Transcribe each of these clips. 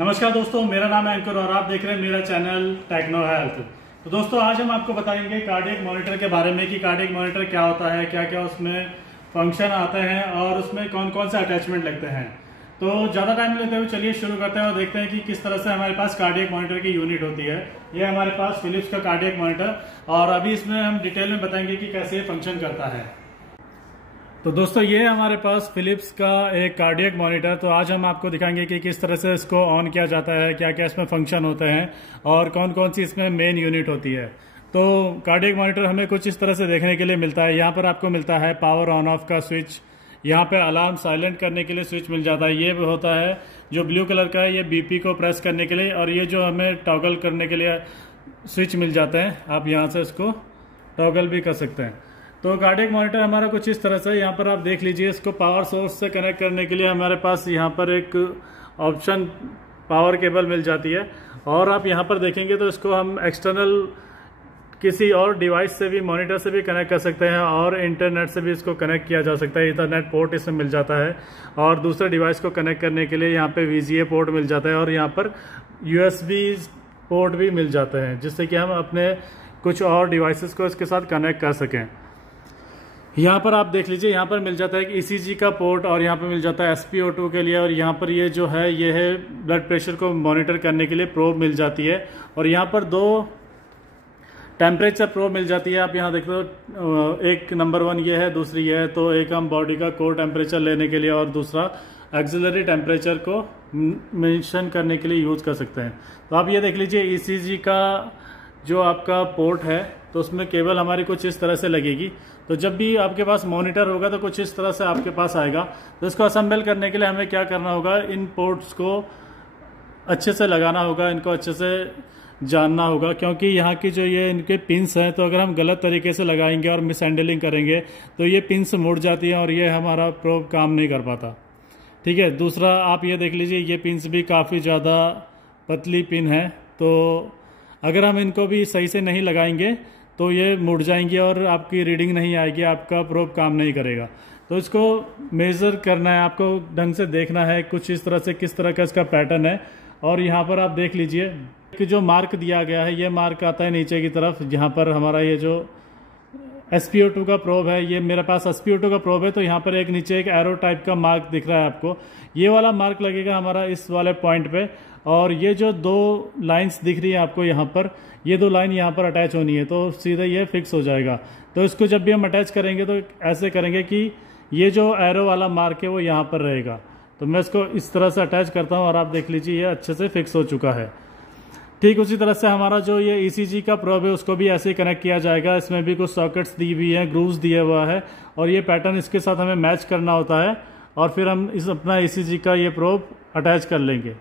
नमस्कार दोस्तों, मेरा नाम है अंकुर और आप देख रहे हैं मेरा चैनल टेक्नो हेल्थ। तो दोस्तों आज हम आपको बताएंगे कार्डियक मॉनिटर के बारे में कि कार्डियक मॉनिटर क्या होता है, क्या क्या उसमें फंक्शन आते हैं और उसमें कौन कौन से अटैचमेंट लगते हैं। तो ज़्यादा टाइम लेते हुए चलिए शुरू करते हैं और देखते हैं कि किस तरह से हमारे पास कार्डियक मॉनिटर की यूनिट होती है। ये हमारे पास फिलिप्स का कार्डियक मॉनिटर और अभी इसमें हम डिटेल में बताएंगे कि कैसे ये फंक्शन करता है। तो दोस्तों ये हमारे पास फिलिप्स का एक कार्डियक मॉनिटर। तो आज हम आपको दिखाएंगे कि किस तरह से इसको ऑन किया जाता है, क्या क्या इसमें फंक्शन होते हैं और कौन कौन सी इसमें मेन यूनिट होती है। तो कार्डियक मॉनिटर हमें कुछ इस तरह से देखने के लिए मिलता है। यहाँ पर आपको मिलता है पावर ऑन ऑफ का स्विच, यहाँ पे अलार्म साइलेंट करने के लिए स्विच मिल जाता है। ये होता है जो ब्लू कलर का है, ये बीपी को प्रेस करने के लिए, और ये जो हमें टॉगल करने के लिए स्विच मिल जाते हैं, आप यहाँ से इसको टॉगल भी कर सकते हैं। तो कार्डियक मॉनिटर हमारा कुछ इस तरह से, यहाँ पर आप देख लीजिए, इसको पावर सोर्स से कनेक्ट करने के लिए हमारे पास यहाँ पर एक ऑप्शन पावर केबल मिल जाती है। और आप यहाँ पर देखेंगे तो इसको हम एक्सटर्नल किसी और डिवाइस से भी, मॉनिटर से भी कनेक्ट कर सकते हैं और इंटरनेट से भी इसको कनेक्ट किया जा सकता है। इथरनेट पोर्ट इसमें मिल जाता है और दूसरे डिवाइस को कनेक्ट करने के लिए यहाँ पे VGA पोर्ट मिल जाता है और यहाँ पर USB पोर्ट भी मिल जाते हैं, जिससे कि हम अपने कुछ और डिवाइसेस को इसके साथ कनेक्ट कर सकें। यहाँ पर आप देख लीजिए, यहाँ पर मिल जाता है कि ECG का पोर्ट और यहाँ पर मिल जाता है SpO2 के लिए, और यहाँ पर ये जो है ये है ब्लड प्रेशर को मॉनिटर करने के लिए प्रोब मिल जाती है। और यहाँ पर दो टेम्परेचर प्रोब मिल जाती है। आप यहाँ देख लो, एक नंबर 1 ये है, दूसरी ये है। तो एक हम बॉडी का कोर टेम्परेचर लेने के लिए और दूसरा एक्सिलरी टेम्परेचर को मेंशन करने के लिए यूज कर सकते हैं। तो आप ये देख लीजिए, ECG का जो आपका पोर्ट है तो उसमें केबल हमारी कुछ इस तरह से लगेगी। तो जब भी आपके पास मॉनिटर होगा तो कुछ इस तरह से आपके पास आएगा। तो इसको असेंबल करने के लिए हमें क्या करना होगा, इन पोर्ट्स को अच्छे से लगाना होगा, इनको अच्छे से जानना होगा, क्योंकि यहाँ की जो ये इनके पिंस हैं, तो अगर हम गलत तरीके से लगाएंगे और मिस हैंडलिंग करेंगे तो ये पिंस मुड़ जाती हैं और ये हमारा प्रोब काम नहीं कर पाता। ठीक है। दूसरा आप ये देख लीजिए, ये पिंस भी काफ़ी ज़्यादा पतली पिन है, तो अगर हम इनको भी सही से नहीं लगाएंगे तो ये मुड़ जाएंगी और आपकी रीडिंग नहीं आएगी, आपका प्रोब काम नहीं करेगा। तो इसको मेज़र करना है, आपको ढंग से देखना है कुछ इस तरह से, किस तरह का इसका पैटर्न है। और यहाँ पर आप देख लीजिए कि जो मार्क दिया गया है, ये मार्क आता है नीचे की तरफ, जहाँ पर हमारा ये जो SpO2 का प्रोब है, ये मेरे पास SpO2 का प्रोब है। तो यहाँ पर एक नीचे एक एरो टाइप का मार्क दिख रहा है आपको, ये वाला मार्क लगेगा हमारा इस वाले पॉइंट पे। और ये जो दो लाइंस दिख रही है आपको यहाँ पर, ये दो लाइन यहाँ पर अटैच होनी है, तो सीधे ये फिक्स हो जाएगा। तो इसको जब भी हम अटैच करेंगे तो ऐसे करेंगे कि ये जो एरो वाला मार्क है वो यहाँ पर रहेगा। तो मैं इसको इस तरह से अटैच करता हूँ और आप देख लीजिए ये अच्छे से फिक्स हो चुका है। ठीक उसी तरह से हमारा जो ये ECG का प्रोब है उसको भी ऐसे ही कनेक्ट किया जाएगा। इसमें भी कुछ सॉकेट्स दी हुई हैं, ग्रूव्स दिया हुआ है, और ये पैटर्न इसके साथ हमें मैच करना होता है और फिर हम इस अपना ECG का ये प्रोब अटैच कर लेंगे।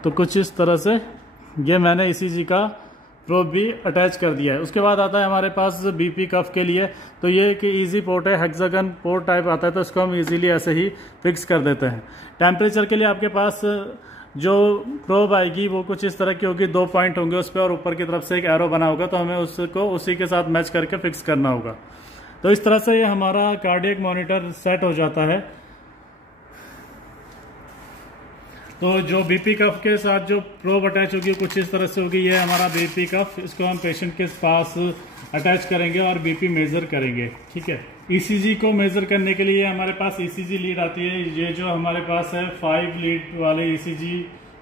तो कुछ इस तरह से ये मैंने ECG का प्रोब भी अटैच कर दिया है। उसके बाद आता है हमारे पास BP कफ के लिए। तो ये कि ईजी पोर्ट है, हेक्सागन पोर्ट टाइप आता है, तो इसको हम इजीली ऐसे ही फिक्स कर देते हैं। टेम्परेचर के लिए आपके पास जो प्रोब आएगी वो कुछ इस तरह की होगी, 2 पॉइंट होंगे उस पर और ऊपर की तरफ से एक एरो बना होगा, तो हमें उसको उसी के साथ मैच करके फिक्स करना होगा। तो इस तरह से ये हमारा कार्डियक मॉनिटर सेट हो जाता है। तो जो BP कफ के साथ जो प्रोब अटैच होगी कुछ इस तरह से होगी, ये हमारा BP कफ, इसको हम पेशेंट के पास अटैच करेंगे और BP मेज़र करेंगे। ठीक है। ECG को मेज़र करने के लिए हमारे पास ECG लीड आती है। ये जो हमारे पास है 5 लीड वाले ECG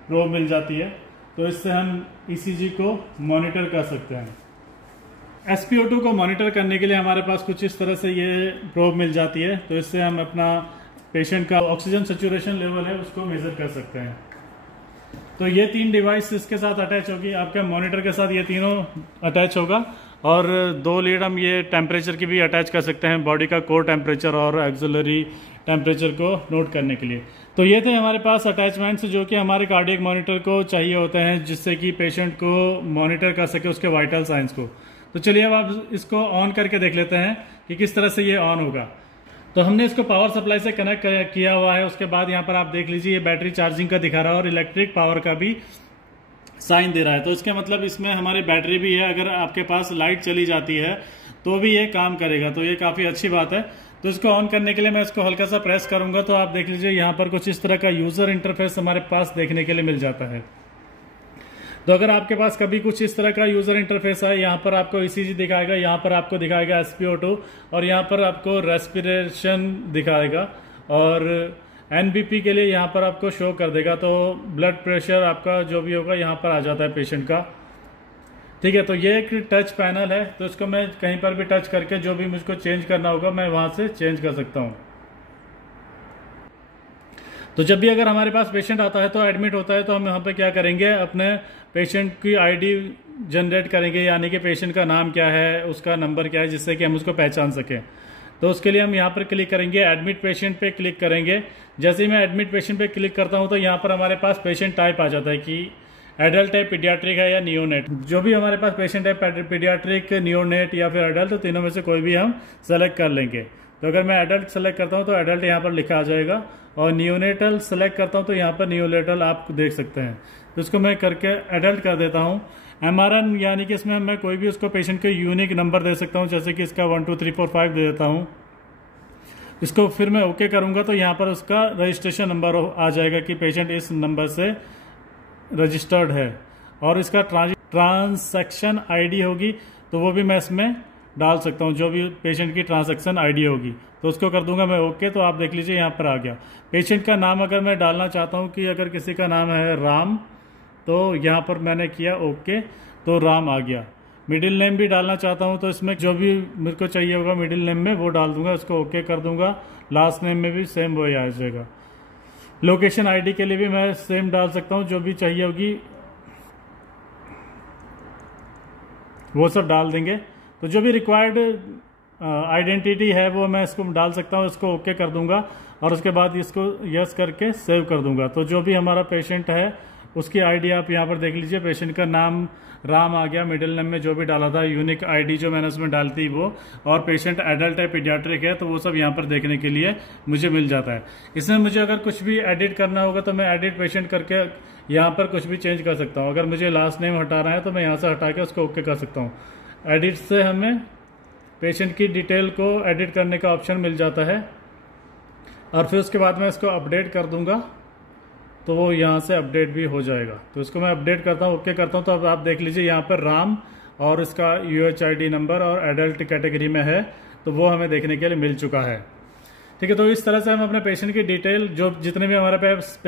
प्रोब मिल जाती है, तो इससे हम ECG को मॉनिटर कर सकते हैं। SpO2 को मॉनिटर करने के लिए हमारे पास कुछ इस तरह से ये प्रोब मिल जाती है, तो इससे हम अपना पेशेंट का ऑक्सीजन सैचुरेशन लेवल है उसको मेजर कर सकते हैं। तो ये 3 डिवाइस इसके साथ अटैच होगी, आपके मॉनिटर के साथ ये तीनों अटैच होगा। और 2 लीड हम ये टेम्परेचर की भी अटैच कर सकते हैं, बॉडी का कोर टेम्परेचर और एक्सिलरी टेम्परेचर को नोट करने के लिए। तो ये थे हमारे पास अटैचमेंट्स जो कि हमारे कार्डियक मॉनिटर को चाहिए होते हैं, जिससे कि पेशेंट को मॉनिटर कर सके उसके वाइटल साइंस को। तो चलिए अब आप इसको ऑन करके देख लेते हैं कि किस तरह से ये ऑन होगा। तो हमने इसको पावर सप्लाई से कनेक्ट किया हुआ है। उसके बाद यहाँ पर आप देख लीजिए, ये बैटरी चार्जिंग का दिखा रहा है और इलेक्ट्रिक पावर का भी साइन दे रहा है। तो इसके मतलब इसमें हमारी बैटरी भी है, अगर आपके पास लाइट चली जाती है तो भी ये काम करेगा, तो ये काफ़ी अच्छी बात है। तो इसको ऑन करने के लिए मैं इसको हल्का सा प्रेस करूंगा तो आप देख लीजिए यहाँ पर कुछ इस तरह का यूज़र इंटरफेस हमारे पास देखने के लिए मिल जाता है। तो अगर आपके पास कभी कुछ इस तरह का यूज़र इंटरफेस है, यहाँ पर आपको ECG दिखाएगा, यहाँ पर आपको दिखाएगा SpO2 और यहाँ पर आपको रेस्पिरेशन दिखाएगा और NBP के लिए यहाँ पर आपको शो कर देगा। तो ब्लड प्रेशर आपका जो भी होगा यहाँ पर आ जाता है पेशेंट का। ठीक है, तो ये एक टच पैनल है, तो इसको मैं कहीं पर भी टच करके जो भी मुझको चेंज करना होगा मैं वहाँ से चेंज कर सकता हूँ। तो जब भी अगर हमारे पास पेशेंट आता है तो एडमिट होता है, तो हम यहाँ पे क्या करेंगे, अपने पेशेंट की ID जनरेट करेंगे, यानी कि पेशेंट का नाम क्या है, उसका नंबर क्या है, जिससे कि हम उसको पहचान सकें। तो उसके लिए हम यहाँ पर क्लिक करेंगे, एडमिट पेशेंट पे क्लिक करेंगे। जैसे ही मैं एडमिट पेशेंट पे क्लिक करता हूँ तो यहाँ पर हमारे पास पेशेंट टाइप आ जाता है कि एडल्ट है, पीडियाट्रिक है या नियोनेट। जो भी हमारे पास पेशेंट है, पीडियाट्रिक, नियोनेट या फिर एडल्ट, तो तीनों में से कोई भी हम सेलेक्ट कर लेंगे। तो अगर मैं एडल्ट सेलेक्ट करता हूँ तो एडल्ट यहाँ पर लिखा आ जाएगा और नियोनेटल सेलेक्ट करता हूँ तो यहाँ पर नियोनेटल आप देख सकते हैं। तो इसको मैं करके एडल्ट कर देता हूँ। MRN यानी कि इसमें मैं कोई भी उसको पेशेंट के यूनिक नंबर दे सकता हूँ, जैसे कि इसका 1 2 3 4 5 दे देता हूँ। इसको फिर मैं ओके करूँगा तो यहाँ पर उसका रजिस्ट्रेशन नंबर आ जाएगा कि पेशेंट इस नंबर से रजिस्टर्ड है और इसका ट्रांसैक्शन ID होगी तो वो भी मैं इसमें डाल सकता हूँ, जो भी पेशेंट की ट्रांसैक्शन ID होगी। तो उसको कर दूंगा मैं ओके। तो आप देख लीजिए यहाँ पर आ गया। पेशेंट का नाम अगर मैं डालना चाहता हूँ कि अगर किसी का नाम है राम, तो यहाँ पर मैंने किया ओके, तो राम आ गया। मिडिल नेम भी डालना चाहता हूँ तो इसमें जो भी मेरे को चाहिए होगा मिडिल नेम में वो डाल दूंगा, उसको ओके कर दूंगा। लास्ट नेम में भी सेम वही आ जाएगा। लोकेशन ID के लिए भी मैं सेम डाल सकता हूँ, जो भी चाहिए होगी वो सब डाल देंगे। तो जो भी रिक्वायर्ड आइडेंटिटी है वो मैं इसको डाल सकता हूँ, इसको ओके कर दूंगा और उसके बाद इसको यस करके सेव कर दूंगा। तो जो भी हमारा पेशेंट है उसकी ID आप यहाँ पर देख लीजिए। पेशेंट का नाम राम आ गया, मिडिल नेम में जो भी डाला था, यूनिक ID जो मैंने उसमें डाली थी वो, और पेशेंट एडल्ट है, पीडियाट्रिक है, तो वो सब यहाँ पर देखने के लिए मुझे मिल जाता है। इसमें मुझे अगर कुछ भी एडिट करना होगा तो मैं एडिट पेशेंट करके यहाँ पर कुछ भी चेंज कर सकता हूँ। अगर मुझे लास्ट नेम हटाना है तो मैं यहाँ से हटा के उसको ओके कर सकता हूँ। एडिट से हमें पेशेंट की डिटेल को एडिट करने का ऑप्शन मिल जाता है और फिर उसके बाद मैं इसको अपडेट कर दूंगा तो वो यहाँ से अपडेट भी हो जाएगा। तो इसको मैं अपडेट करता हूँ, ओके करता हूँ। तो अब आप देख लीजिए यहाँ पर राम और इसका UHID नंबर और एडल्ट कैटेगरी में है, तो वो हमें देखने के लिए मिल चुका है। ठीक है, तो इस तरह से हम अपने पेशेंट की डिटेल, जो जितने भी हमारे पास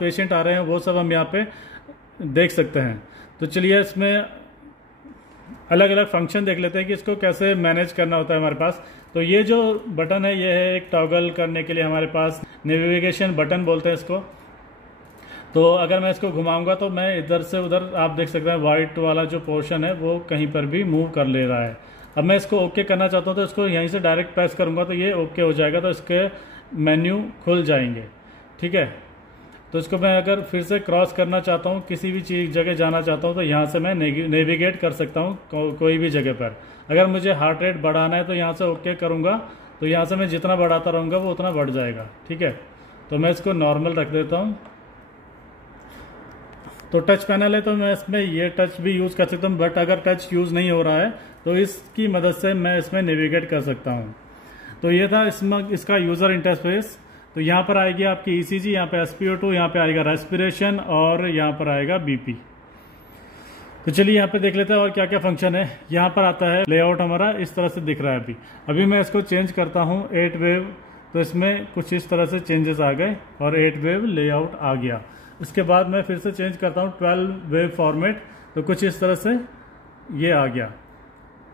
पेशेंट आ रहे हैं वो सब हम यहाँ पे देख सकते हैं। तो चलिए इसमें अलग अलग फंक्शन देख लेते हैं कि इसको कैसे मैनेज करना होता है हमारे पास। तो ये जो बटन है ये है एक टॉगल करने के लिए हमारे पास नेविगेशन बटन बोलते हैं इसको। तो अगर मैं इसको घुमाऊंगा तो मैं इधर से उधर आप देख सकते हैं वाइट वाला जो पोर्शन है वो कहीं पर भी मूव कर ले रहा है। अब मैं इसको ओके करना चाहता हूँ तो इसको यहीं से डायरेक्ट प्रेस करूंगा तो ये ओके हो जाएगा, तो इसके मेन्यू खुल जाएंगे। ठीक है, तो इसको मैं अगर फिर से क्रॉस करना चाहता हूँ, किसी भी चीज जगह जाना चाहता हूँ तो यहाँ से मैं नेविगेट कर सकता हूँ कोई भी जगह पर। अगर मुझे हार्ट रेट बढ़ाना है तो यहाँ से ओके करूँगा तो यहाँ से मैं जितना बढ़ाता रहूँगा वो उतना बढ़ जाएगा। ठीक है, तो मैं इसको नॉर्मल रख देता हूँ। तो टच पैनल है तो मैं इसमें ये टच भी यूज़ कर सकता हूँ, बट अगर टच यूज़ नहीं हो रहा है तो इसकी मदद से मैं इसमें नेविगेट कर सकता हूँ। तो ये था इसका यूज़र इंटरफेस। तो यहाँ पर आएगी आपकी ECG, यहाँ पे SpO2, यहाँ पे आएगा रेस्पिरेशन और यहाँ पर आएगा BP। तो चलिए यहाँ पे देख लेते हैं और क्या क्या फंक्शन है। यहाँ पर आता है लेआउट, हमारा इस तरह से दिख रहा है। अभी मैं इसको चेंज करता हूँ 8 वेव, तो इसमें कुछ इस तरह से चेंजेस आ गए और 8 वेव लेआउट आ गया। उसके बाद मैं फिर से चेंज करता हूँ 12 वेव फॉर्मेट, तो कुछ इस तरह से ये आ गया,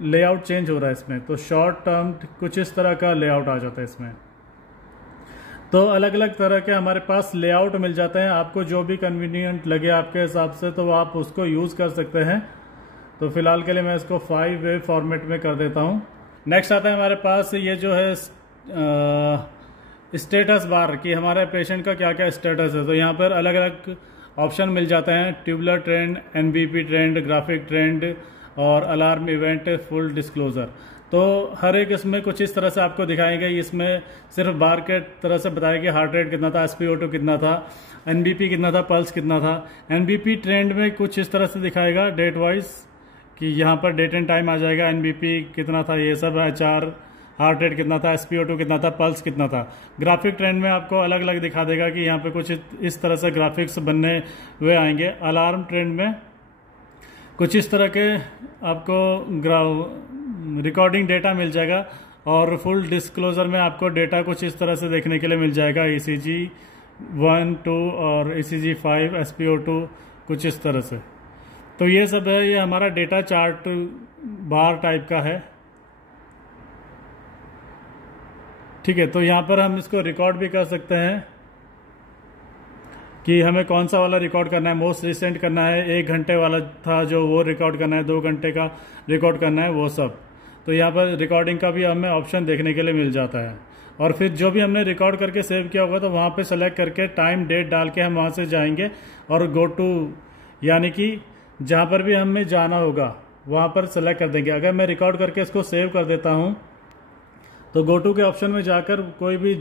लेआउट चेंज हो रहा है इसमें। तो शॉर्ट टर्म कुछ इस तरह का लेआउट आ जाता है इसमें। तो अलग अलग तरह के हमारे पास लेआउट मिल जाते हैं, आपको जो भी कन्वीनियंट लगे आपके हिसाब से तो आप उसको यूज़ कर सकते हैं। तो फिलहाल के लिए मैं इसको 5 वेव फॉर्मेट में कर देता हूँ। नेक्स्ट आता है हमारे पास ये जो है स्टेटस बार, कि हमारे पेशेंट का क्या क्या स्टेटस है। तो यहाँ पर अलग अलग ऑप्शन मिल जाते हैं, tubular trend, NBP trend, graphic trend और अलार्म इवेंट, फुल डिस्क्लोजर। तो हर एक इसमें कुछ इस तरह से आपको दिखाएंगे। इसमें सिर्फ बार के तरह से बताएंगे हार्ट रेट कितना था, SpO2 कितना था, NBP कितना था, पल्स कितना था। NBP ट्रेंड में कुछ इस तरह से दिखाएगा डेट वाइज, कि यहाँ पर डेट एंड टाइम आ जाएगा, NBP कितना था, ये सब HR हार्ट रेट कितना था, SpO2 कितना था, पल्स कितना था। ग्राफिक ट्रेंड में आपको अलग अलग दिखा देगा कि यहाँ पे कुछ इस तरह से ग्राफिक्स बनने हुए आएंगे। अलार्म ट्रेंड में कुछ इस तरह के आपको रिकॉर्डिंग डेटा मिल जाएगा और फुल डिस्क्लोजर में आपको डेटा कुछ इस तरह से देखने के लिए मिल जाएगा। ECG 1, 2 और ECG 5, SpO2 कुछ इस तरह से। तो ये सब है, ये हमारा डेटा चार्ट बार टाइप का है। ठीक है, तो यहाँ पर हम इसको रिकॉर्ड भी कर सकते हैं कि हमें कौन सा वाला रिकॉर्ड करना है। मोस्ट रिसेंट करना है, 1 घंटे वाला था जो वो रिकॉर्ड करना है, 2 घंटे का रिकॉर्ड करना है, वो सब। तो यहाँ पर रिकॉर्डिंग का भी हमें ऑप्शन देखने के लिए मिल जाता है। और फिर जो भी हमने रिकॉर्ड करके सेव किया होगा तो वहाँ पे सेलेक्ट करके टाइम डेट डाल के हम वहाँ से जाएंगे और गो टू, यानी कि जहाँ पर भी हमें जाना होगा वहाँ पर सेलेक्ट कर देंगे। अगर मैं रिकॉर्ड करके इसको सेव कर देता हूँ तो गो टू के ऑप्शन में जाकर कोई भी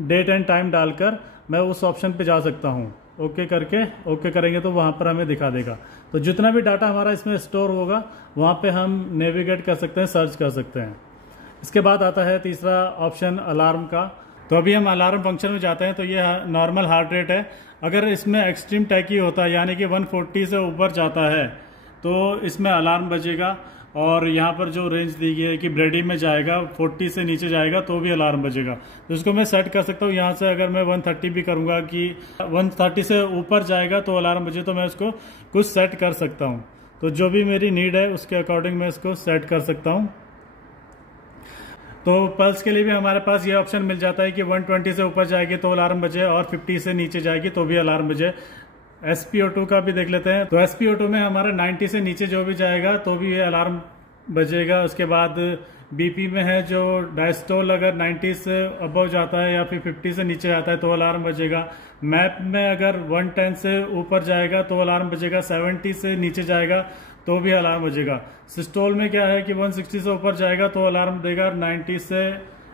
डेट एंड टाइम डालकर मैं उस ऑप्शन पे जा सकता हूँ। ओके करके ओके करेंगे तो वहाँ पर हमें दिखा देगा। तो जितना भी डाटा हमारा इसमें स्टोर होगा वहाँ पे हम नेविगेट कर सकते हैं, सर्च कर सकते हैं। इसके बाद आता है तीसरा ऑप्शन अलार्म का। तो अभी हम अलार्म फंक्शन में जाते हैं। तो ये नॉर्मल हार्ट रेट है। अगर इसमें एक्सट्रीम टैकी होता है यानी कि 140 से ऊपर जाता है तो इसमें अलार्म बजेगा। और यहाँ पर जो रेंज दी गई है कि ब्रेडी में जाएगा 40 से नीचे जाएगा तो भी अलार्म बजेगा। तो इसको मैं सेट कर सकता हूँ यहाँ से। अगर मैं 130 भी करूँगा कि 130 से ऊपर जाएगा तो अलार्म बजे, तो मैं इसको कुछ सेट कर सकता हूँ। तो जो भी मेरी नीड है उसके अकॉर्डिंग मैं इसको सेट कर सकता हूँ। तो पल्स के लिए भी हमारे पास ये ऑप्शन मिल जाता है कि 120 से ऊपर जाएगी तो अलार्म बजे और 50 से नीचे जाएगी तो भी अलार्म बजे। SpO2 का भी देख लेते हैं। तो SpO2 में हमारा 90 से नीचे जो भी जाएगा तो भी ये अलार्म बजेगा। उसके बाद BP में है जो डायस्टोल, अगर 90 से अबव जाता है या फिर 50 से नीचे जाता है तो अलार्म बजेगा। मैप में अगर 110 से ऊपर जाएगा तो अलार्म बजेगा, 70 से नीचे जाएगा तो भी अलार्म बजेगा। सिस्टोल में क्या है कि 160 से ऊपर जाएगा तो अलार्म देगा, 90 से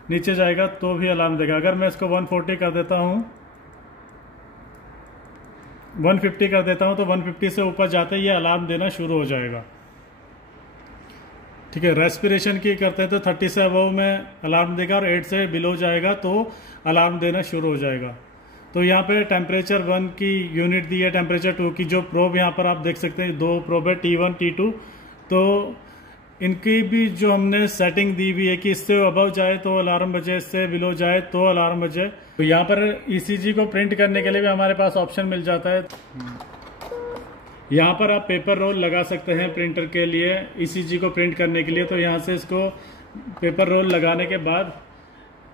नीचे जाएगा तो भी अलार्म देगा। अगर मैं इसको 140 कर देता हूँ, 150 कर देता हूँ तो 150 से ऊपर जाते ही ये अलार्म देना शुरू हो जाएगा। ठीक है, रेस्पिरेशन की करते हैं तो 30 से अबव में अलार्म देगा और 8 से बिलो जाएगा तो अलार्म देना शुरू हो जाएगा। तो यहाँ पे टेम्परेचर 1 की यूनिट दी है, टेम्परेचर 2 की जो प्रोब यहाँ पर आप देख सकते हैं, 2 प्रोब है, T1 T2। तो इनकी भी जो हमने सेटिंग दी हुई है कि इससे अबव जाए तो अलार्म बजे, इससे बिलो जाए तो अलार्म बजे। तो यहाँ पर ECG को प्रिंट करने के लिए भी हमारे पास ऑप्शन मिल जाता है। यहाँ पर आप पेपर रोल लगा सकते हैं प्रिंटर के लिए, ECG को प्रिंट करने के लिए। तो यहाँ से इसको पेपर रोल लगाने के बाद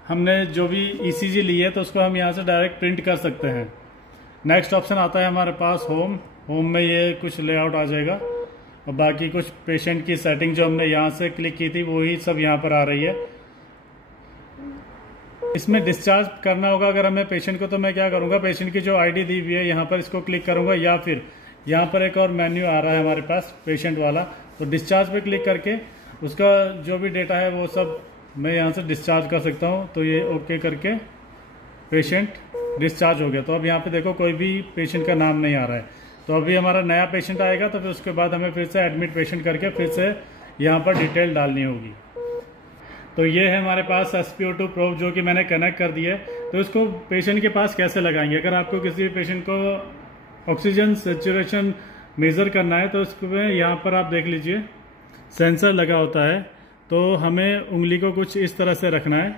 हमने जो भी ECG ली है तो उसको हम यहाँ से डायरेक्ट प्रिंट कर सकते हैं। नेक्स्ट ऑप्शन आता है हमारे पास होम। होम में ये कुछ लेआउट आ जाएगा और बाकी कुछ पेशेंट की सेटिंग जो हमने यहाँ से क्लिक की थी वही सब यहाँ पर आ रही है। इसमें डिस्चार्ज करना होगा अगर हमें पेशेंट को, तो मैं क्या करूँगा, पेशेंट की जो ID दी हुई है यहाँ पर इसको क्लिक करूँगा, या फिर यहाँ पर एक और मेन्यू आ रहा है हमारे पास पेशेंट वाला, तो डिस्चार्ज पे क्लिक करके उसका जो भी डेटा है वो सब मैं यहाँ से डिस्चार्ज कर सकता हूँ। तो ये ओके करके पेशेंट डिस्चार्ज हो गया। तो अब यहाँ पे देखो कोई भी पेशेंट का नाम नहीं आ रहा है। तो अभी हमारा नया पेशेंट आएगा तो फिर उसके बाद हमें फिर से एडमिट पेशेंट करके फिर से यहाँ पर डिटेल डालनी होगी। तो ये है हमारे पास SpO2 प्रोब जो कि मैंने कनेक्ट कर दिया है। तो इसको पेशेंट के पास कैसे लगाएंगे, अगर आपको किसी भी पेशेंट को ऑक्सीजन सेचुरेशन मेज़र करना है तो इसमें यहाँ पर आप देख लीजिए सेंसर लगा होता है। तो हमें उंगली को कुछ इस तरह से रखना है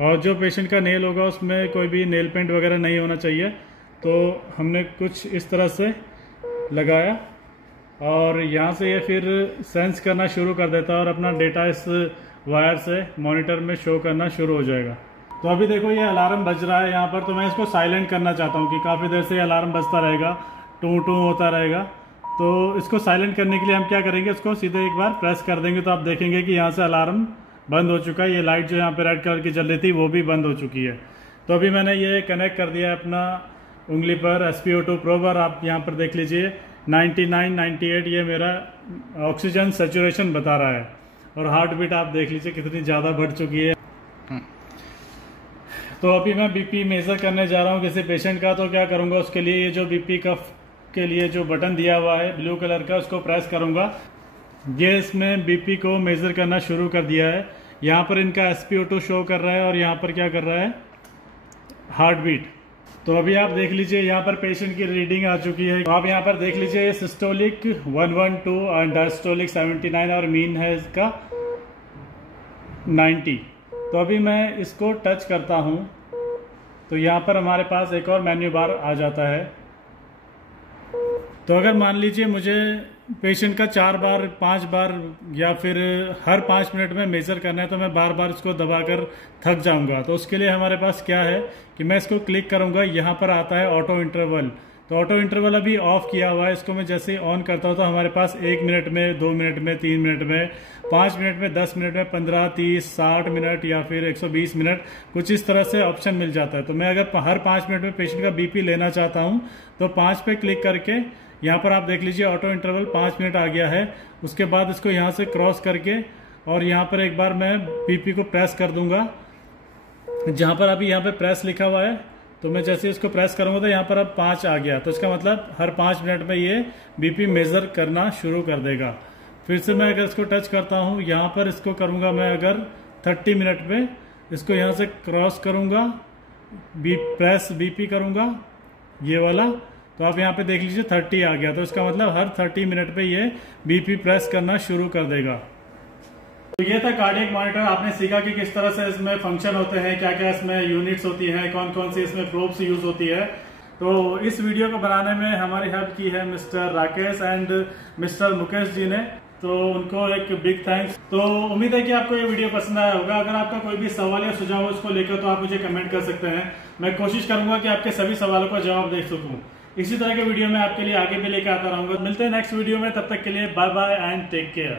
और जो पेशेंट का नेल होगा उसमें कोई भी नेल पेंट वगैरह नहीं होना चाहिए। तो हमने कुछ इस तरह से लगाया और यहाँ से ये फिर सेंस करना शुरू कर देता है और अपना डेटा इस वायर से मॉनिटर में शो करना शुरू हो जाएगा। तो अभी देखो ये अलार्म बज रहा है यहाँ पर। तो मैं इसको साइलेंट करना चाहता हूँ कि काफ़ी देर से अलार्म बजता रहेगा, टू टू होता रहेगा। तो इसको साइलेंट करने के लिए हम क्या करेंगे, इसको सीधे एक बार प्रेस कर देंगे तो आप देखेंगे कि यहाँ से अलार्म बंद हो चुका है। ये लाइट जो यहाँ पे रेड कलर की जल रही थी वो भी बंद हो चुकी है। तो अभी मैंने ये कनेक्ट कर दिया है अपना उंगली पर SpO2 प्रोब और आप यहाँ पर देख लीजिए 99, 98 ये मेरा ऑक्सीजन सेचुरेशन बता रहा है। और हार्ट बीट आप देख लीजिए कितनी ज़्यादा बढ़ चुकी है। तो अभी मैं BP मेज़र करने जा रहा हूँ किसी पेशेंट का। तो क्या करूँगा, उसके लिए ये जो BP कफ के लिए जो बटन दिया हुआ है ब्लू कलर का, उसको प्रेस करूँगा। ये इसमें BP को मेज़र करना शुरू कर दिया है। यहाँ पर इनका SpO2 शो कर रहा है और यहाँ पर क्या कर रहा है, हार्ट बीट। तो अभी आप देख लीजिए यहाँ पर पेशेंट की रीडिंग आ चुकी है। तो आप यहाँ पर देख लीजिए सिस्टोलिक 112 और डायस्टोलिक 79 और मीन है इसका 90। तो अभी मैं इसको टच करता हूँ तो यहाँ पर हमारे पास एक और मेन्यू बार आ जाता है। तो अगर मान लीजिए मुझे पेशेंट का 4 बार 5 बार या फिर हर 5 मिनट में मेजर करना है तो मैं बार बार इसको दबाकर थक जाऊंगा। तो उसके लिए हमारे पास क्या है कि मैं इसको क्लिक करूंगा, यहाँ पर आता है ऑटो इंटरवल। तो ऑटो इंटरवल अभी ऑफ किया हुआ है, इसको मैं जैसे ही ऑन करता हूँ तो हमारे पास 1 मिनट में, 2 मिनट में, 3 मिनट में, 5 मिनट में, 10 मिनट में, 15, 30, 60 मिनट या फिर 120 मिनट, कुछ इस तरह से ऑप्शन मिल जाता है। तो मैं अगर हर 5 मिनट में पेशेंट का BP लेना चाहता हूँ तो 5 पे क्लिक करके यहाँ पर आप देख लीजिए ऑटो इंटरवल 5 मिनट आ गया है। उसके बाद इसको यहाँ से क्रॉस करके और यहाँ पर एक बार मैं BP को प्रेस कर दूंगा, जहाँ पर अभी यहाँ पे प्रेस लिखा हुआ है। तो मैं जैसे इसको प्रेस करूंगा तो यहाँ पर अब 5 आ गया। तो इसका मतलब हर 5 मिनट में ये BP मेजर करना शुरू कर देगा। फिर से मैं अगर इसको टच करता हूँ, यहाँ पर इसको करूंगा मैं अगर 30 मिनट में, इसको यहाँ से क्रॉस करूंगा, प्रेस BP करूंगा ये वाला, तो आप यहाँ पे देख लीजिए 30 आ गया। तो इसका मतलब हर 30 मिनट पे ये BP प्रेस करना शुरू कर देगा। तो ये था कार्डियक मॉनिटर। आपने सीखा कि किस तरह से इसमें फंक्शन होते हैं, क्या क्या इसमें यूनिट्स होती हैं, कौन कौन सी इसमें प्रोब्स यूज होती है। तो इस वीडियो को बनाने में हमारी हेल्प की है mister Rakesh and mister Mukesh ji ने, तो उनको एक बिग थैंक्स। तो उम्मीद है कि आपको ये वीडियो पसंद आया होगा। अगर आपका कोई भी सवाल या सुझाव हो इसको लेकर तो आप मुझे कमेंट कर सकते हैं। मैं कोशिश करूंगा कि आपके सभी सवालों का जवाब दे सकूं। इसी तरह के वीडियो मैं आपके लिए आगे भी लेकर आता रहूंगा। मिलते हैं नेक्स्ट वीडियो में, तब तक के लिए bye bye and take care.